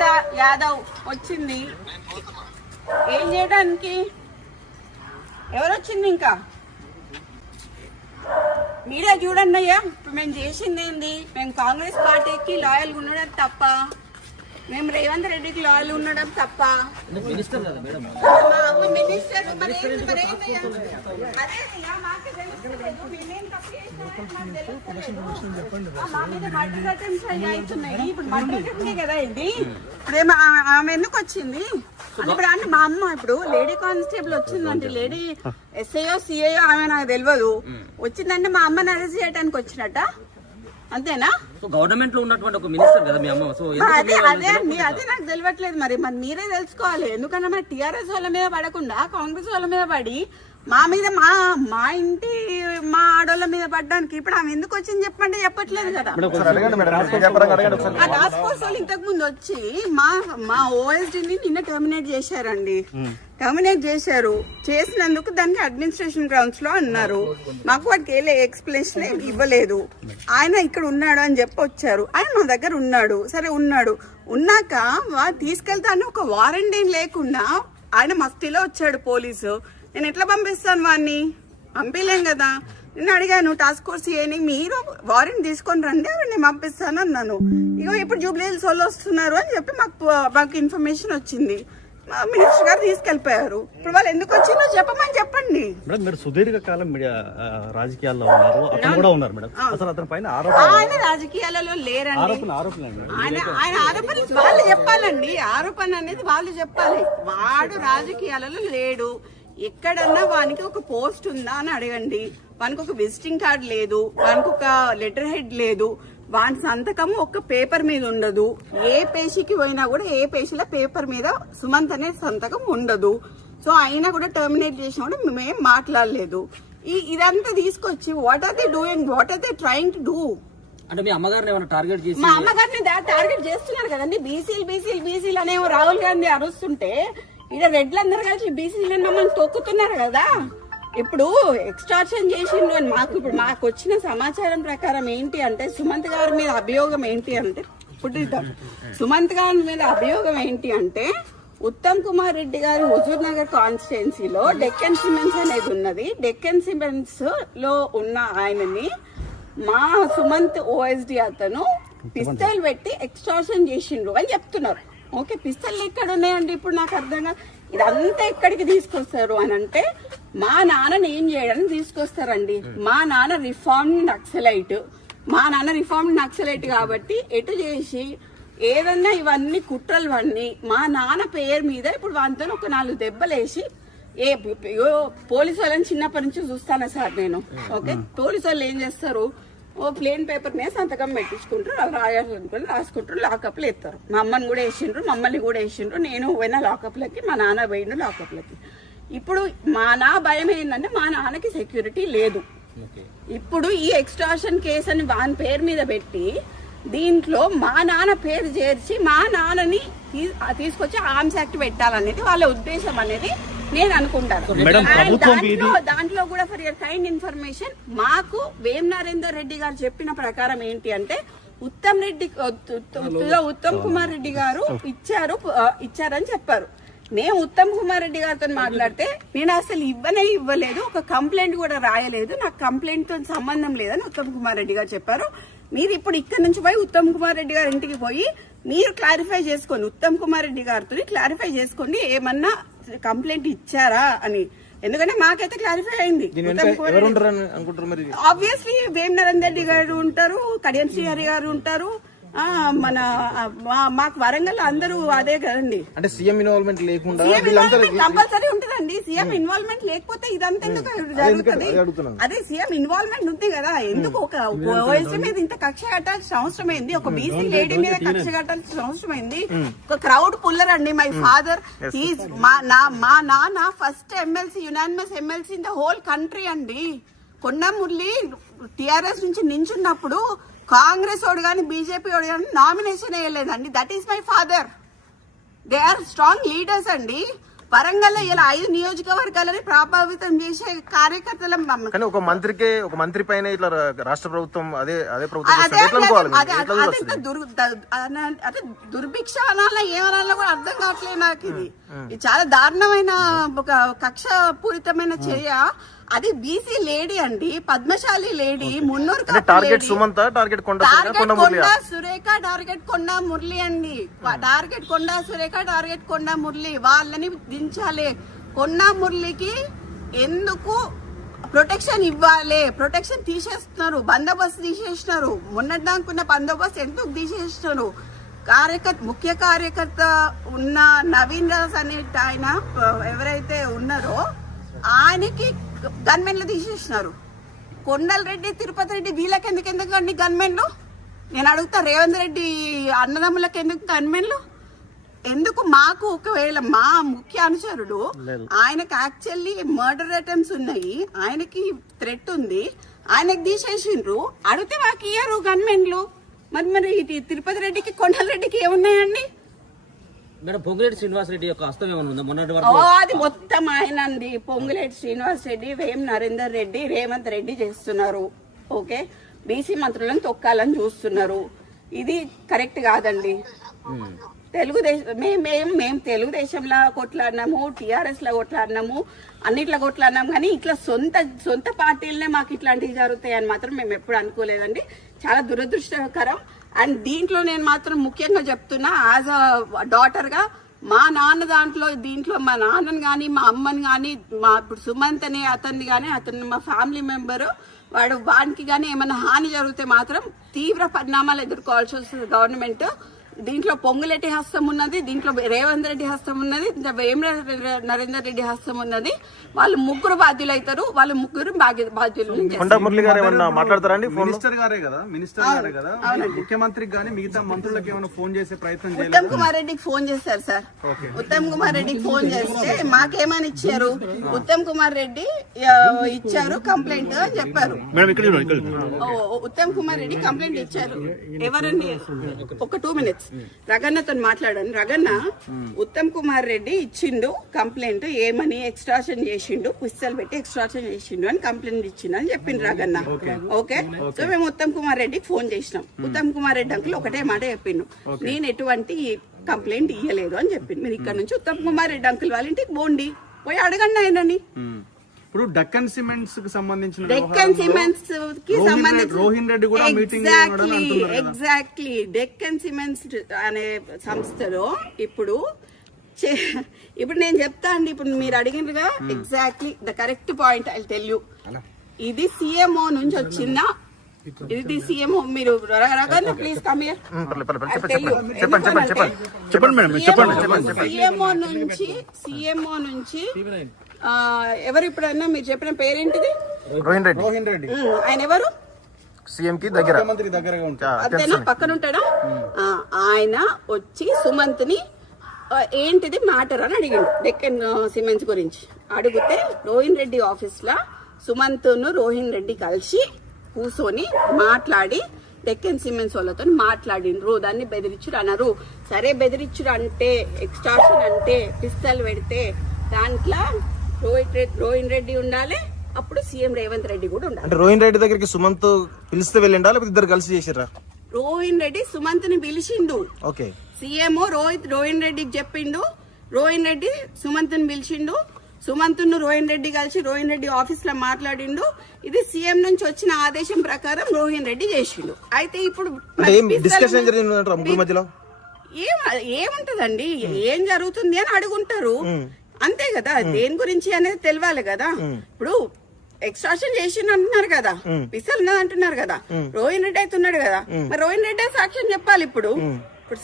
సునీత యాదవ్ వచ్చింది ఏం చేయడానికి? ఎవరు వచ్చింది? ఇంకా మీరే చూడండి అయ్యా. ఇప్పుడు మేము చేసింది ఏంది? మేము కాంగ్రెస్ పార్టీకి లాయల్గా ఉండడం తప్ప, మేము రేవంత్ రెడ్డికి లాయల్ ఉండడం తప్ప. మినిస్టర్ కదా ఇది. ఇప్పుడేమో ఆమె ఎందుకు వచ్చింది? ఇప్పుడు అంటే మా అమ్మ ఇప్పుడు లేడీ కానిస్టేబుల్ వచ్చిందంటే, లేడీ ఎస్ఐఓ సిఐఓ ఆమె నాకు తెలియదు, వచ్చిందంటే మా అమ్మని అరెస్ట్ చేయడానికి వచ్చినట్ట, అంతేనా? గవర్నమెంట్ లో ఉన్నటువంటి ఒక మినిస్టర్ కదా మీ అమ్మ. సో అదే నాకు తెలియట్లేదు. మరి మీరే తెలుసుకోవాలి. ఎందుకంటే మరి టీఆర్ఎస్ వాళ్ళ మీద పడకుండా కాంగ్రెస్ వాళ్ళ మీద పడి మా మీద మా ఇంటి మా ఆడోళ్ళ మీద పడ్డానికి ఇప్పుడు ఆమె ఎందుకు వచ్చింది చెప్పండి? చెప్పట్లేదు కదా. ఆ టాస్క్ ఫోర్స్ వాళ్ళు ఇంతకు ముందు వచ్చి మా ఓఎస్డీని నిన్న టర్మినేట్ చేశారండి. టర్మినేట్ చేశారు. చేసినందుకు దానికి అడ్మినిస్ట్రేషన్ గ్రౌండ్స్ లో అన్నారు. మాకు వాటికి ఏ ఎక్స్ప్లెనేషన్ ఇవ్వలేదు. ఆయన ఇక్కడ ఉన్నాడు అని చెప్పి వచ్చారు. ఆయన మా దగ్గర ఉన్నాడు. సరే ఉన్నాక తీసుకెళ్తాను ఒక వారెంట్ ఏం లేకుండా ఆయన మస్తిలో వచ్చాడు పోలీసు. నేను ఎట్లా పంపిస్తాను వాడిని? పంపించలేం కదా. నేను అడిగాను టాస్క్ ఫోర్స్ ఏని, మీరు వారెంట్ తీసుకొని రండి నేను పంపిస్తాను అన్నాను. ఇగో ఇప్పుడు జూబ్లీ హిల్స్ వాళ్ళు వస్తున్నారు అని చెప్పి మాకు ఇన్ఫర్మేషన్ వచ్చింది. మినిస్టర్ గారు తీసుకెళ్లిపోయారు. ఇప్పుడు వాళ్ళు ఎందుకు వచ్చిందో చెప్పమని చెప్పండి. మేడం మీరు సుదీర్ఘకాలం మీడియా రాజకీయాల్లో ఉన్నారు, అతను కూడా ఉన్నారు మేడం. అసలు అతని పైన ఆయన రాజకీయాలలో లేరండి. ఆయన ఆరోపణలు వాళ్ళు చెప్పాలండి. ఆరోపణ అనేది వాళ్ళు చెప్పాలి. వాడు రాజకీయాలలో లేడు. ఎక్కడన్నా వానికి ఒక పోస్ట్ ఉందా అని అడగండి. వానికి ఒక విజిటింగ్ కార్డ్ లేదు, వానికి ఒక లెటర్ హెడ్ లేదు, వాని సంతకం ఒక పేపర్ మీద ఉండదు. ఏ పేషీకి పోయినా కూడా ఏ పేషీల పేపర్ మీద సుమంత్ అనే సంతకం ఉండదు. సో అయినా కూడా టర్మినేట్ చేసినా కూడా మేమేం మాట్లాడలేదు. ఇదంతా తీసుకొచ్చి what are they doing, what are they trying to do? అంటే మీ అమ్మగారిని ఏమైనా టార్గెట్ చేసి? మా అమ్మగారిని టార్గెట్ చేస్తున్నారు కదండి. బీసీలు అనే రాహుల్ గాంధీ అరుస్తుంటే ఇక్కడ రెడ్లందరూ కలిసి బీసీలను మమ్మల్ని తొక్కుతున్నారు కదా. ఇప్పుడు ఎక్స్టార్షన్ చేసిండు అని మాకు వచ్చిన సమాచారం ప్రకారం ఏంటి అంటే, సుమంత్ గారి మీద అభియోగం ఏంటి అంటే, సుమంత్ గారి మీద అభియోగం ఏంటి అంటే, ఉత్తమ్ కుమార్ రెడ్డి గారి హుజూర్ నగర్ కాన్స్టిట్యున్సీలో డెక్కన్ సిమెంట్స్ అనేది ఉన్నది. డెక్కన్ సిమెంట్స్ లో ఉన్న ఆయనని మా సుమంత్ ఓఎస్డి అతను పిస్తల్ పెట్టి ఎక్స్టార్షన్ చేసిండ్రు అని చెప్తున్నారు. ఓకే, పిస్తల్ ఎక్కడ ఉన్నాయండి? ఇప్పుడు నాకు అర్థం కాదు. ఇదంతా ఎక్కడికి తీసుకొస్తారు అని అంటే, మా నాన్నని ఏం చేయడానికి తీసుకొస్తారండి. మా నాన్న రిఫార్మ్డ్ నక్సలైట్ కాబట్టి ఎటు చేసి ఏదన్నా ఇవన్నీ కుట్రలు అన్నీ మా నాన్న పేరు మీద ఇప్పుడు వాళ్ళతో ఒక 4 దెబ్బలేసి పోలీసు వాళ్ళని చిన్నప్పటి నుంచి చూస్తానా సార్ నేను. ఓకే, పోలీసు వాళ్ళు ఏం చేస్తారు, ప్లేన్ పేపర్ మీద సంతకం పెట్టించుకుంటారు, వాళ్ళు రాయాలనుకుని రాసుకుంటారు, లాకప్లు ఎత్తారు. మా అమ్మని కూడా వేసిండ్రు, మమ్మల్ని కూడా వేసిండ్రు. నేను పోయిన లాకప్లకి, మా నాన్న పోయిండు లాకప్లకి. ఇప్పుడు నా భయం ఏంటంటే, మా నాన్నకి సెక్యూరిటీ లేదు. ఇప్పుడు ఈ ఎక్స్టార్షన్ కేసు అని వాని పేరు మీద పెట్టి దీంట్లో మా నాన్న పేరు చేర్చి మా నాన్నని తీసుకొచ్చి ఆర్మ్స్ యాక్ట్ పెట్టాలనేది వాళ్ళ ఉద్దేశం అనేది నేను అనుకుంటాను. దాంట్లో కూడా ఫర్ యువర్ కైండ్ ఇన్ఫర్మేషన్, మాకు వేం నరేందర్ రెడ్డి గారు చెప్పిన ప్రకారం ఏంటి అంటే, ఉత్తమ్ కుమార్ రెడ్డి గారు ఇచ్చారని చెప్పారు. నేను ఉత్తమ్ కుమార్ రెడ్డి గారితో మాట్లాడితే, నేను అసలు ఇవ్వలేదు, ఒక కంప్లైంట్ కూడా రాయలేదు, నాకు కంప్లైంట్ తో సంబంధం లేదని ఉత్తమ్ కుమార్ రెడ్డి గారు చెప్పారు. మీరు ఇప్పుడు ఇక్కడ నుంచి పోయి ఉత్తమ్ కుమార్ రెడ్డి గారి ఇంటికి పోయి మీరు క్లారిఫై చేసుకోండి, ఉత్తమ్ కుమార్ రెడ్డి గారితో క్లారిఫై చేసుకోండి ఏమన్నా కంప్లైంట్ ఇచ్చారా అని. ఎందుకంటే మాకైతే క్లారిఫై అయింది. ఆబ్వియస్లీ వేం నరేందర్ రెడ్డి గారు ఉంటారు, కడియం శ్రీహరి గారు ఉంటారు, మాకు వరంగల్ అందరూ అదే కదండి. అంటే సీఎం ఇన్వాల్వ్మెంట్ లేకుండా కంపల్సరీ ఉంటుందండి. సీఎం ఇన్వాల్వ్మెంట్ లేకపోతే ఇదంతా ఎందుకు జరుగుతుంది? అదే సీఎం ఇన్వాల్వ్మెంట్ ఉంది కదా. ఎందుకు ఒక ఓఎస్డీ మీద ఇంత కక్ష కట్టాల్సిన అవసరం అయింది? ఒక బీసీ లేడీ మీద కక్ష కట్టాల్సిన అవసరం అయింది? ఒక క్రౌడ్ పుల్లర్ అండి. మై ఫాదర్ మా నాన్న first MLC, unanimous MLC in the whole country అండి. కొండ మురళి టిఆర్ఎస్ నుంచి నించున్నప్పుడు కాంగ్రెస్ వాడు కానీ బీజేపీ వాడు కానీ నామినేషన్ వేయలేదండి. That is my father. They are strong leaders అండి. వరంగల్లో ఇలా 5 నియోజకవర్గాలని ప్రభావితం చేసే కార్యకర్తల కానీ ఒక మంత్రి పైన ఇట్లా రాష్ట్ర ప్రభుత్వం అదే ప్రభుత్వం చేస్తే ఎట్లా అనుకోవాలి మీరు? ఎట్లా చూడాలి? అదే దుర్భిక్ష అనాలా ఏమనాలో కూడా అర్థం కావట్లేదు నాకు. ఇది చాలా దారుణమైన ఒక కక్ష పూరితమైన చర్య. అది బీసీ లేడీ అండి, పద్మశాలి లేడీ, మున్నూరు టార్గెట్ సుమంత, టార్గెట్ కొండ సురేఖ, టార్గెట్ కొండ మురళి అండి. టార్గెట్ కొండ సురేఖ, టార్గెట్ కొండ మురళి, వాళ్ళని దించాలి. కొండ మురళికి ఎందుకు ప్రొటెక్షన్ ఇవ్వాలి? ప్రొటెక్షన్ తీసేస్తున్నారు, బందోబస్తు తీసేస్తున్నారు. మొన్నటిదాకున్న బందోబస్తు ఎందుకు తీసేస్తున్నారు? ముఖ్య కార్యకర్త ఉన్న నవీన్ రాజ్ అనే ఆయన ఎవరైతే ఉన్నారో ఆయనకి గన్మెన్లు తీసేసినారు. కొండల రెడ్డి, తిరుపతి రెడ్డి వీళ్ళకి ఎందుకు అండి గన్మెన్లు? నేను అడుగుతా, రేవంత్ రెడ్డి అన్నదమ్ములకు ఎందుకు గన్మెన్లు? ఎందుకు? మాకు ఒకవేళ మా ముఖ్య అనుచరుడు ఆయనకు యాక్చువల్లీ మర్డర్ అటెంప్ట్స్ ఉన్నాయి, ఆయనకి థ్రెట్ ఉంది, ఆయనకు తీసేసిండ్రు. అడిగితే మాకు ఇయ్యారు గన్మెన్లు. మరి తిరుపతి రెడ్డికి, కొండల రెడ్డికి ఏమున్నాయండి? మేడం పొంగులేటి శ్రీనివాస్ రెడ్డి యొక్క హస్తం ఏమైనా ఉందా? మొన్నటి వరకు అది మొత్తం ఆయన అండి. పొంగులేటి శ్రీనివాస్ రెడ్డి, వేం నరేందర్ రెడ్డి, రేవంత్ రెడ్డి చేస్తున్నారు. ఓకే, బీసీ మంత్రులను తొక్కాలని చూస్తున్నారు. ఇది కరెక్ట్ కాదండి. తెలుగుదేశం మేము తెలుగుదేశంలో కొట్లాడినాము, టీఆర్ఎస్ లో కొట్లాడినాము, అన్నిట్లో కొట్లాడినాము. కానీ ఇట్లా సొంత పార్టీలనే మాకు ఇట్లాంటివి జరుగుతాయని మాత్రం మేము ఎప్పుడు అనుకోలేదండి. చాలా దురదృష్టకరం. అండ్ దీంట్లో నేను మాత్రం ముఖ్యంగా చెప్తున్నా, యాజ్ అ డాటర్ గా, మా నాన్న దీంట్లో మా నాన్నని కానీ, మా అమ్మని కానీ, మా ఇప్పుడు సుమంత్ అనే అతన్ని కానీ, అతను మా ఫ్యామిలీ మెంబరు, వానికి కానీ ఏమైనా హాని జరిగితే మాత్రం తీవ్ర పరిణామాలు ఎదుర్కోవాల్సి వస్తుంది గవర్నమెంట్. దీంట్లో పొంగులేటి హస్తం ఉన్నది, దీంట్లో రేవంత్ రెడ్డి హస్తం ఉన్నది, వేం నరేందర్ రెడ్డి హస్తం ఉన్నది. వాళ్ళు ముగ్గురు బాధ్యులు అవుతారు. వాళ్ళు ముగ్గురు బాధ్యులు. మురళి గారు ఏమన్నా మాట్లాడతారండి? మినిస్టర్ గారే కదా ముఖ్యమంత్రికి కానీ మిగతా మంత్రులకు ఏమైనా ఫోన్ చేసే ప్రయత్నం చేయాలి. ఉత్తమ్ కుమార్ రెడ్డికి ఫోన్ చేశారు సార్. ఉత్తమ్ కుమార్ రెడ్డికి ఫోన్ చేస్తే మాకేమని ఇచ్చారు? ఉత్తమ్ కుమార్ రెడ్డి ఇచ్చారు కంప్లైంట్ అని చెప్పారు. ఉత్తమ్ కుమార్ రెడ్డి కంప్లైంట్ ఇచ్చారు. ఎవరండి? ఒక 2 minutes రగన్నతో మాట్లాడాను. రగన్న, ఉత్తమ్ కుమార్ రెడ్డి ఇచ్చిండు కంప్లైంట్, ఏమని ఎక్స్ట్రాషన్ చేసిండు, పుస్తలు పెట్టి ఎక్స్ట్రాషన్ చేసిండు అని కంప్లైంట్ ఇచ్చిండు అని చెప్పిండు రగన్న. ఓకే, సో మేము ఉత్తమ్ కుమార్ రెడ్డికి ఫోన్ చేసినాం. ఉత్తమ్ కుమార్ రెడ్డి అంకుల్ ఒకటే మాట చెప్పిండు, నేను ఎటువంటి కంప్లైంట్ ఇయ్యలేదు అని చెప్పిండు. మీరు ఇక్కడ నుంచి ఉత్తమ్ కుమార్ రెడ్డి అంకుల్ వాళ్ళ ఇంటికి పోండి, పోయి అడగండి ఆయనని. ఇప్పుడు డక్కన్ సిమెంట్స్ కి సంబంధించిన రోహిన్ రెడ్డి కూడా ఎగ్జాక్ట్లీ డెక్కన్ సిమెంట్స్ అనే సంస్థలో ఇప్పుడు నేను చెప్తా అండి. ఇప్పుడు మీరు అడిగినగా exactly the correct point I tell you. ఇది సిఎంఓ నుంచి వచ్చిన, ఇది సిఎంఓ. మీరు ప్లీజ్ కమ్ హియర్. సిఎంఓ నుంచి ఎవరు ఇప్పుడన్నా మీరు చెప్పిన పేరేంటిది? రోహిన్ రెడ్డి. ఆయన ఎవరు? సీఎం కి దగ్గర, అదేనా పక్కన ఉంటాడా? ఆయన వచ్చి సుమంత్ ని ఏంటిది మ్యాటర్ అని అడిగిండు డెక్కన్ సిమెంట్స్ గురించి. అడిగితే రోహిన్ రెడ్డి ఆఫీస్ లో సుమంత్ ను రోహిన్ రెడ్డి కలిసి కూర్చొని మాట్లాడి డెక్కన్ సిమెంట్స్ వాళ్ళతో మాట్లాడిండ్రు. దాన్ని బెదిరించుడు అన్నారు. సరే, బెదిరించుడు అంటే, ఎక్స్టార్షన్ అంటే, పిస్తల్ పెడితే దాంట్లో రోహిన్ రెడ్డి ఉండాలి, అప్పుడు సీఎం రేవంత్ రెడ్డి కూడా ఉండాలి. అంటే రోహిన్ రెడ్డి దగ్గరికి సుమంత్ పిలిస్తే వెళ్ళిండా, లేకపోతే ఇద్దరు కలిసి చేసిర్రా? రోహిన్ రెడ్డి సుమంత్ ని పిలిచిండు. ఓకే, సీఎం రోహిన్ రెడ్డికి చెప్పిండు, రోహిన్ రెడ్డి సుమంత్ ని పిలిచిండు, సుమంత్ ను రోహిన్ రెడ్డి కలిసి రోహిన్ రెడ్డి ఆఫీస్ లో మాట్లాడిండు. ఇది సీఎం నుంచి వచ్చిన ఆదేశం ప్రకారం రోహిన్ రెడ్డి చేసిండు. అయితే ఇప్పుడు డిస్కషన్ జరిగింది మధ్యలో ఏముంటదండి, ఏం జరుగుతుంది అని అడుగుంటారు, అంతే కదా. దేని గురించి అనేది తెలియాలి కదా. ఇప్పుడు ఎక్స్ట్రాషన్ చేసిండు అంటున్నారు కదా, పిసల్ ఉన్నది అంటున్నారు కదా, రోహిన్ రెడ్డి అయితే ఉన్నాడు కదా, మరి రోహిన్ రెడ్డి సాక్ష్యం చెప్పాలి. ఇప్పుడు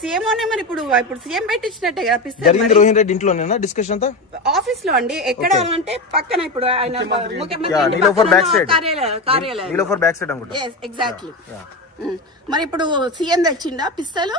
సీఎంఓనే, మరి ఇప్పుడు సీఎం పెట్టించినట్టే కదా పిస్తల్. రోహిన్ రెడ్డి ఇంట్లోనేనా డిస్కషన్ అంతా? ఆఫీస్ లో అండి. ఎక్కడ అంటే పక్కన, ఇప్పుడు ఆయన ముఖ్యమంత్రి కార్యాలయం. ఎగ్జాక్ట్లీ. మరి ఇప్పుడు సీఎం తెచ్చిండా పిస్తలు?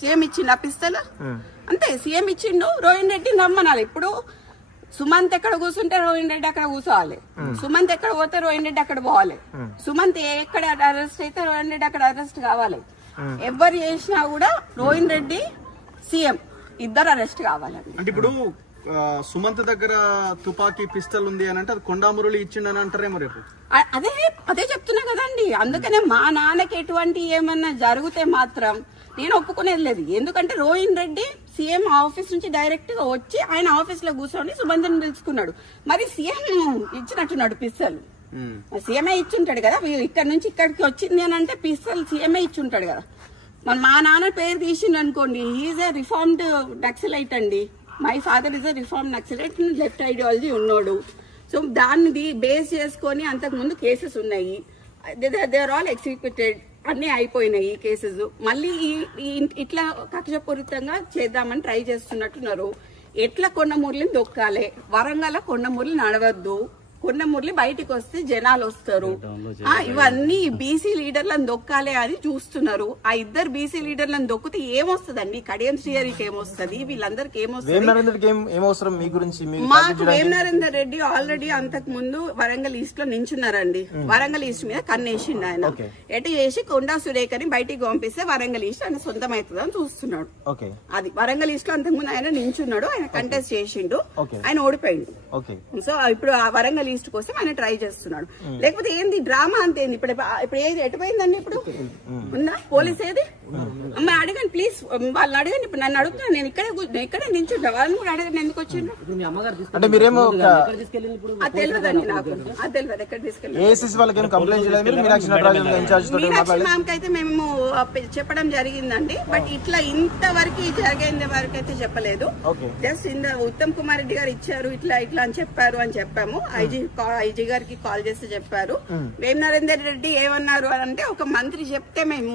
సీఎం ఇచ్చిండా పిస్తలు? అంతే, సీఎం ఇచ్చిండు, రోహిన్ రెడ్డి నమ్మనాలి. ఇప్పుడు సుమంత్ ఎక్కడ కూర్చుంటే రోహిన్ రెడ్డి అక్కడ కూర్చోవాలి, సుమంత్ ఎక్కడ పోతే రోహిన్ రెడ్డి అక్కడ పోవాలి, సుమంత్ ఎక్కడ అరెస్ట్ అయితే రోహిన్ రెడ్డి అక్కడ అరెస్ట్ కావాలి. ఎవరు చేసినా కూడా రోహిన్ రెడ్డి, సీఎం ఇద్దరు అరెస్ట్ కావాలండి. అంటే ఇప్పుడు సుమంత్ దగ్గర తుపాకీ పిస్టల్ ఉంది అని అంటే అది కొండా మురళి ఇచ్చిండని అంటారేమో రేపు. అదే చెప్తున్నా కదండి. అందుకనే మా నాన్నకి ఎటువంటి ఏమన్నా జరిగితే మాత్రం నేను ఒప్పుకునేది లేదు. ఎందుకంటే రోహిన్ రెడ్డి సీఎం ఆఫీస్ నుంచి డైరెక్ట్ గా వచ్చి ఆయన ఆఫీస్ లో కూర్చొని సుమంత్ని పిలుచుకున్నాడు. మరి సీఎం ఇచ్చినట్టున్నాడు పిస్తల్. సీఎంఏ ఇచ్చుంటాడు కదా, ఇక్కడ నుంచి ఇక్కడికి వచ్చింది అని అంటే పిస్తల్ సీఎంఏ ఇచ్చుంటాడు కదా. మరి మా నాన్న పేరు తీసిండు అనుకోండి, హీఈస్ ఏ రిఫార్మ్డ్ నక్సలైట్ అండి. My father is a reform naxalite, left ideology ఉన్నాడు. సో దాన్ని బేస్ చేసుకొని అంతకు ముందు కేసెస్ ఉన్నాయి. దే ఆర్ ఆల్ ఎగ్జిక్యూటెడ్, అన్ని అయిపోయినాయి కేసెస్. మళ్ళీ ఇట్లా కక్షపూరితంగా చేద్దామని ట్రై చేస్తున్నట్టున్నారు. ఎట్లా కొండమురళిని దొక్కాలి, వరంగల్ కొండమురళి నడవద్దు, కొండమురళి బయటికి వస్తే జనాలు వస్తారు, ఇవన్నీ బీసీ లీడర్లను దొక్కాలి అని చూస్తున్నారు. ఆ ఇద్దరు బీసీ లీడర్లను దొక్కితే ఏమొస్తుందండి? కడియం శ్రీహరికి ఏమొస్తుంది, వీళ్ళందరికి ఏమొస్తుంది? మాకు వేం నరేందర్ రెడ్డి ఆల్రెడీ అంతకు ముందు వరంగల్ ఈస్ట్ లో నించున్నారండి. వరంగల్ ఈస్ట్ మీద కన్నేసిండు ఆయన. ఎటు చేసి కొండా సురేఖని బయటికి పంపిస్తే వరంగల్ ఈస్ట్ ఆయన సొంతం అవుతుంది అని చూస్తున్నాడు. అది వరంగల్ ఈస్ట్ లో అంతకు ముందు ఆయన నించున్నాడు, ఆయన కంటెస్ట్ చేసిండు, ఆయన ఓడిపోయిండు. సో ఇప్పుడు ఆ వరంగల్ ఈస్ట్ కోసం ఆయన ట్రై చేస్తున్నాడు. లేకపోతే ఏంది డ్రామా అంతే. ఇప్పుడు ఏది ఎటుపోయిందండి? ఇప్పుడు ఉందా పోలీస్ ఏది? అమ్మ అడగండి ప్లీజ్, వాళ్ళని అడగండి. ఇప్పుడు నన్ను అడుగుతున్నా, నేను ఇక్కడే నించుంటా, వాళ్ళని కూడా అడగండి ఎందుకు వచ్చిండు. అంటే మీరేమో అది తెలియదండి నాకు, అది తెలియదు ఎక్కడ తీసుకెళ్ళి. మీనాక్షి మ్యామ్ కి అయితే మేము చెప్పడం జరిగిందండి, బట్ ఇట్లా ఇంతవరకు జరిగేంత వరకు అయితే చెప్పలేదు. జస్ట్ ఉత్తమ్ కుమార్ రెడ్డి గారు ఇచ్చారు, ఇట్లా ఇట్లా అని చెప్పారు అని చెప్పాము. ఐజీ గారికి కాల్ చేసి చెప్పారు. వేం నరేందర్ రెడ్డి ఏమన్నారు అని అంటే, ఒక మంత్రి చెప్తే మేము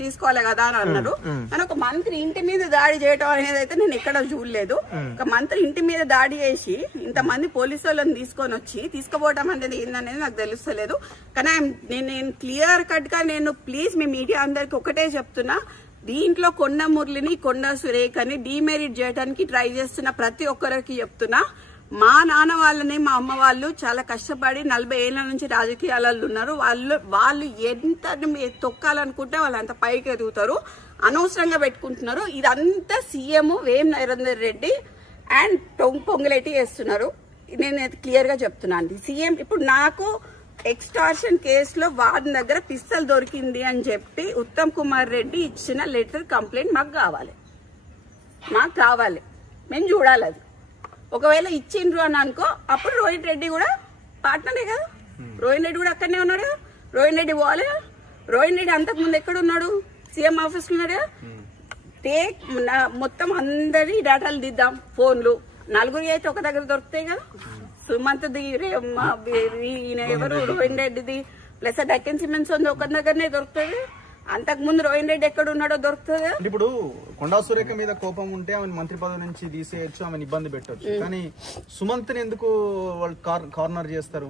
తీసుకోవాలి కదా అని అన్నారు. కానీ ఒక మంత్రి ఇంటి మీద దాడి చేయడం అనేది అయితే నేను ఎక్కడ చూడలేదు. ఒక మంత్రి ఇంటి మీద దాడి చేసి ఇంతమంది పోలీసు వాళ్ళని తీసుకొని వచ్చి తీసుకుపోవడం అనేది ఏందనేది నాకు తెలుస్తలేదు. కానీ నేను క్లియర్ కట్ గా నేను ప్లీజ్ మీ మీడియా అందరికి ఒకటే చెప్తున్నా, దీంట్లో కొండ మురళిని కొండా సురేఖని డీమెరిట్ చేయడానికి ట్రై చేస్తున్న ప్రతి ఒక్కరికి చెప్తున్నా, మా నాన్న వాళ్ళని మా అమ్మ వాళ్ళు చాలా కష్టపడి 40 ఏళ్ల నుంచి రాజకీయాలలో ఉన్నారు. వాళ్ళు ఎంత తొక్కాలనుకుంటే వాళ్ళు అంత పైకి ఎదుగుతారు, అనవసరంగా పెట్టుకుంటున్నారు. ఇదంతా CM Vem Narender Reddy and Ponguleti చేస్తున్నారు. నేను క్లియర్ గా చెప్తున్నాను. సీఎం ఇప్పుడు నాకు ఎక్స్టార్షన్ కేసులో వాడి దగ్గర పిస్తల్ దొరికింది అని చెప్పి ఉత్తమ్ కుమార్ రెడ్డి ఇచ్చిన లెటర్ కంప్లైంట్ మాకు కావాలి, మేము చూడాలి. అది ఒకవేళ ఇచ్చిండ్రు అని అనుకో, అప్పుడు రోహిన్ రెడ్డి కూడా పార్ట్నరే కదా. రోహిన్ రెడ్డి కూడా అక్కడనే ఉన్నాడు కదా. రోహిన్ రెడ్డి పోవాలి కదా. రోహిన్ రెడ్డి అంతకు ముందు ఎక్కడ ఉన్నాడు? సీఎం ఆఫీస్ లో ఉన్నాడు కదా. మొత్తం అందరి డేటాలు దిద్దాం, ఫోన్లు. నలుగురి అయితే ఒక దగ్గర దొరుకుతాయి కదా. సుమంత్ది, ఎవరు రోహిన్ రెడ్డిది ప్లస్ డక్కన్ సిమెంట్స్ ఉంది ఒక దగ్గరనే దొరుకుతుంది. అంతకు ముందు రోహిన్ రెడ్డి ఎక్కడ ఉన్నాడో దొరుకుతుంది. ఇప్పుడు కొండా సురేఖ మీద కోపం ఉంటే ఆమె మంత్రి పదవి నుంచి తీసేయచ్చు, ఆమెను ఇబ్బంది పెట్టచ్చు. కానీ సుమంత్ ఎందుకు వాళ్ళు కార్నర్ చేస్తారు?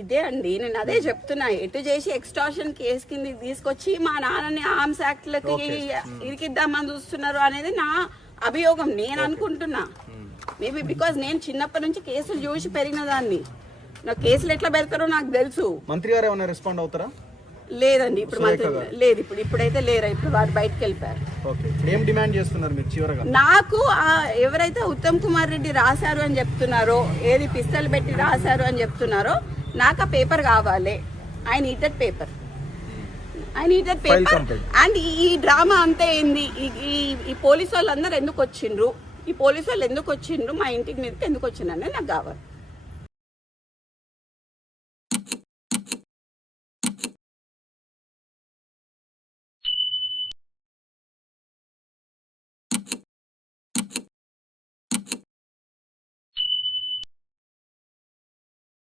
ఇదే అండి నేను అదే చెప్తున్నా. ఎటు చేసి ఎక్స్టార్షన్ కేసు కింద తీసుకొచ్చి మా నాన్నని ఆర్మ్స్ యాక్ట్ లకి ఇరికిద్దామని చూస్తున్నారు అనేది నా అభియోగం. నేను అనుకుంటున్నా మేబీ బికాజ్ నేను చిన్నప్పటి నుంచి కేసులు చూసి పెరిగిన దాన్ని. నాకు కేసులు ఎట్లా పెడతారో నాకు తెలుసు. మంత్రి గారు ఏమైనా రెస్పాండ్ అవుతారా? లేదండి ఇప్పుడు మంత్రి లేదు, ఇప్పుడైతే లేరు. ఇప్పుడు వారు బయటకు వెళ్ళిపోయారు. ఏం డిమాండ్ చేస్తున్నారు మీరు చివరగా? నాకు ఎవరైతే ఉత్తమ్ కుమార్ రెడ్డి రాశారు అని చెప్తున్నారో, ఏది పిస్తల్ పెట్టి రాశారు అని చెప్తున్నారో, నాకు ఆ పేపర్ కావాలి. I need that paper. And ఈ డ్రామా అంతా ఏంది? ఈ పోలీసు వాళ్ళందరూ ఎందుకు వచ్చిండ్రు? మా ఇంటికి మీదకి ఎందుకు వచ్చిండ్రు అనేది నాకు కావాలి.